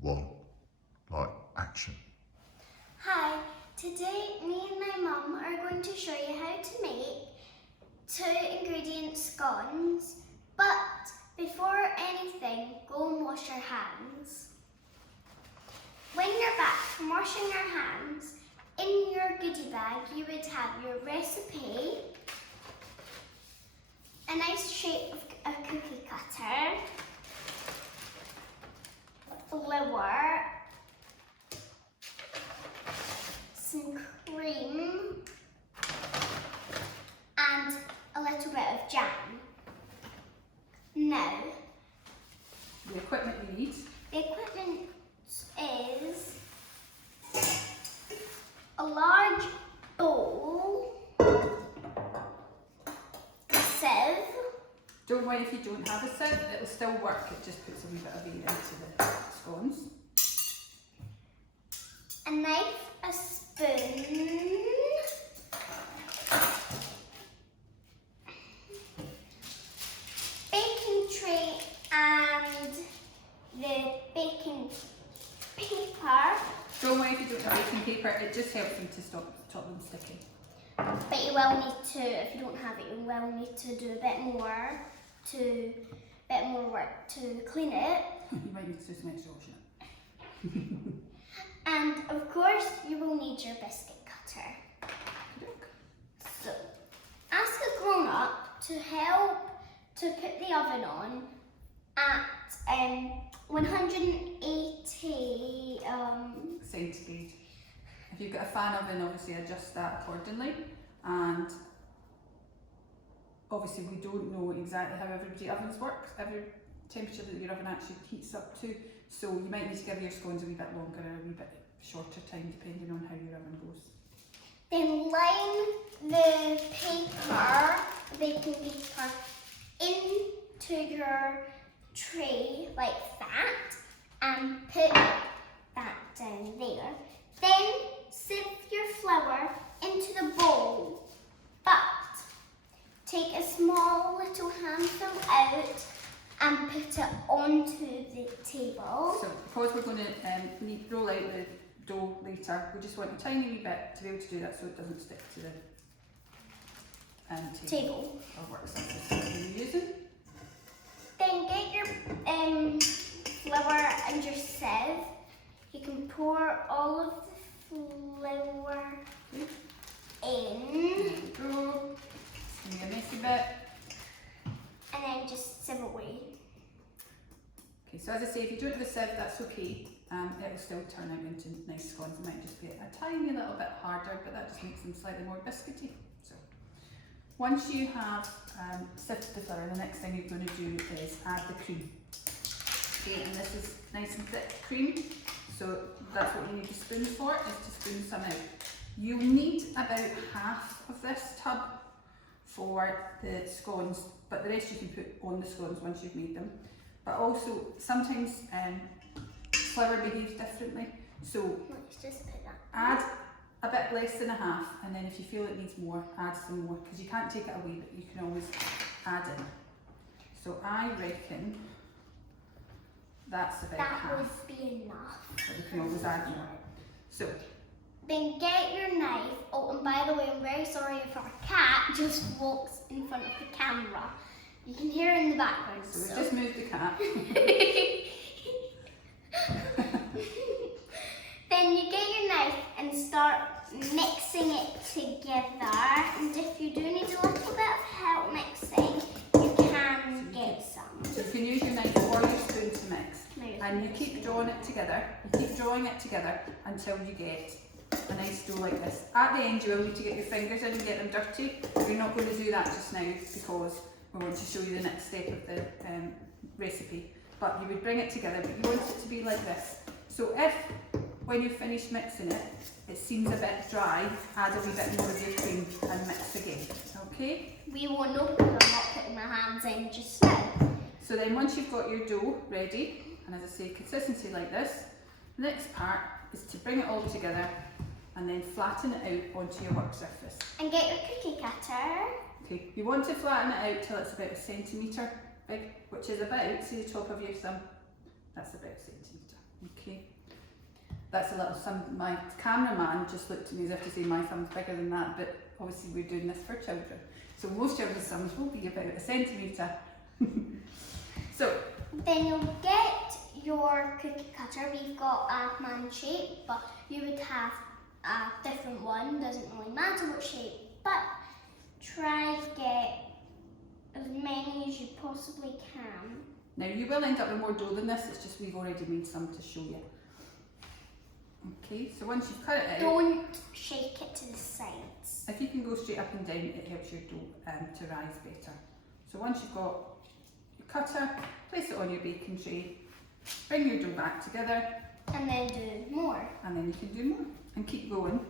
one, like action. Hi, today me and my mum are going to show you how to make 2 ingredient scones, but before anything, go and wash your hands. When you're back from washing your hands, in your goodie bag you would have your recipe, a nice shape of a cookie cutter, flour, some cream and a little bit of jam. Now, The equipment you need. the equipment is a large bowl, a sieve, Don't worry if you don't have a sieve, it'll still work, it just puts a wee bit of air into the scones. a knife, a spoon, baking tray and the baking paper, Don't worry if you don't have baking paper, it just helps them to stop them sticking. but you will need to, if you don't have it, you will need to do a bit more work to clean it. You might need to do some extra washing it. And of course, you will need your biscuit cutter. So, ask a grown-up to help to put the oven on at 180. Centigrade. If you've got a fan oven, obviously adjust that accordingly. And obviously we don't know exactly how everybody's ovens work, every temperature that your oven actually heats up to. So you might need to give your scones a wee bit longer or a wee bit shorter time depending on how your oven goes. Then line the paper, the baking paper, into your tray like that and put that down there. Then sieve your flour into the bowl, but take a small little handful out and put it onto the table. So because we're going to need roll out the dough later, we just want a tiny wee bit to be able to do that so it doesn't stick to the table or work surface that you're using. Then get your flour and your sieve. You can pour all of the flour in. There you go. It's going to be a messy bit. And then just sieve away. Okay, so as I say, if you don't have a sieve, that's okay. It will still turn out into nice scones. It might just be a tiny little bit harder, but that just makes them slightly more biscuity. So once you have sifted the flour, the next thing you're going to do is add the cream. Okay, and this is nice and thick cream, so that's what you need the spoon for, is to spoon some out. You'll need about half of this tub for the scones, but the rest you can put on the scones once you've made them. But also, sometimes flour behaves differently, so Let's just put that. add a bit less than a half, and then if you feel it needs more, add some more, because you can't take it away, but you can always add in. So I reckon that's about That half, would be enough. but you can always add more. So, Then get your knife. Oh, and by the way, I'm very sorry if our cat just walks in front of the camera. You can hear her in the background. so we've just moved the cat. Then you get your knife and start mixing it together. And if you do need a little bit of help mixing, you can get some. So you can use your knife or your spoon to mix. And you keep drawing it together, until you get a nice dough like this. At the end you will need to get your fingers in and get them dirty. We're not going to do that just now because we want to show you the next step of the recipe. But you would bring it together, but you want it to be like this. So if, when you've finished mixing it, it seems a bit dry, add a wee bit more of your cream and mix again, okay? We won't know because I'm not putting my hands in just now. So then once you've got your dough ready, and as I say, consistency like this, the next part is to bring it all together and then flatten it out onto your work surface. And get your cookie cutter. Okay, you want to flatten it out till it's about 1 centimetre big, which is about, see the top of your thumb, that's about 1 centimetre. Okay, That's a little thumb. My cameraman just looked at me as if to say my thumb's bigger than that, but obviously we're doing this for children. So most children's thumbs will be about a centimetre. So then you'll get your cookie cutter. We've got a man shape, but you would have a different one. Doesn't really matter what shape, but try to get as many as you possibly can. now you will end up with more dough than this, it's just we've already made some to show you. Okay, so once you've cut it out, Don't shake it to the sides. if you can go straight up and down, it helps your dough to rise better. So once you've got your cutter, place it on your baking tray, bring your dough back together, And then do more. and then you can do more and keep going.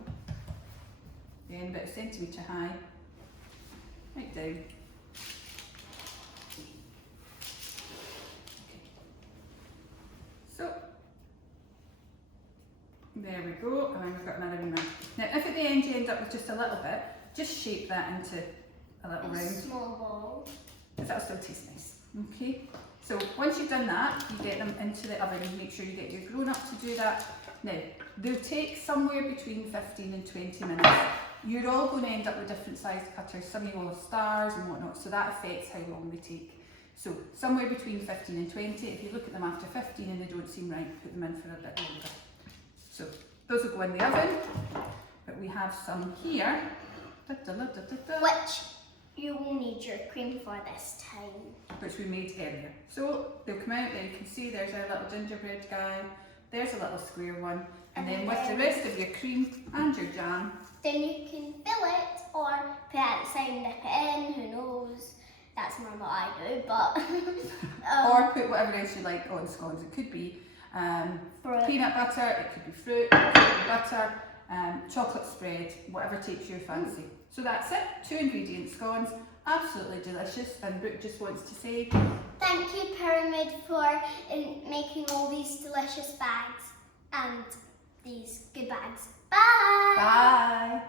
Then about a centimetre high, right down. Okay. So there we go, and then we've got another wee one. Now if at the end you end up with just a little bit, just shape that into a little A round, small ball. because that'll still taste nice. Okay, so once you've done that, you get them into the oven and make sure you get your grown up to do that. Now, they'll take somewhere between 15 and 20 minutes. You're all going to end up with different sized cutters. Some of you will have stars and whatnot, so that affects how long they take. So somewhere between 15 and 20. If you look at them after 15 and they don't seem right, put them in for a bit longer. So those will go in the oven, but we have some here. Which you will need your cream for this time. Which we made earlier. So they'll come out there, you can see there's our little gingerbread guy, there's a little square one, and then with the rest of your cream and your jam, then you can fill it or put it at the side and dip it in, who knows. That's more what I do, but... or put whatever else you like on scones. It could be fruit. peanut butter, it could be fruit, it could be butter, chocolate spread, whatever takes your fancy. So that's it, 2 ingredient scones, absolutely delicious, and Brooke just wants to say Thank you, Pyramid, for making all these delicious bags and these good bags. Bye! bye!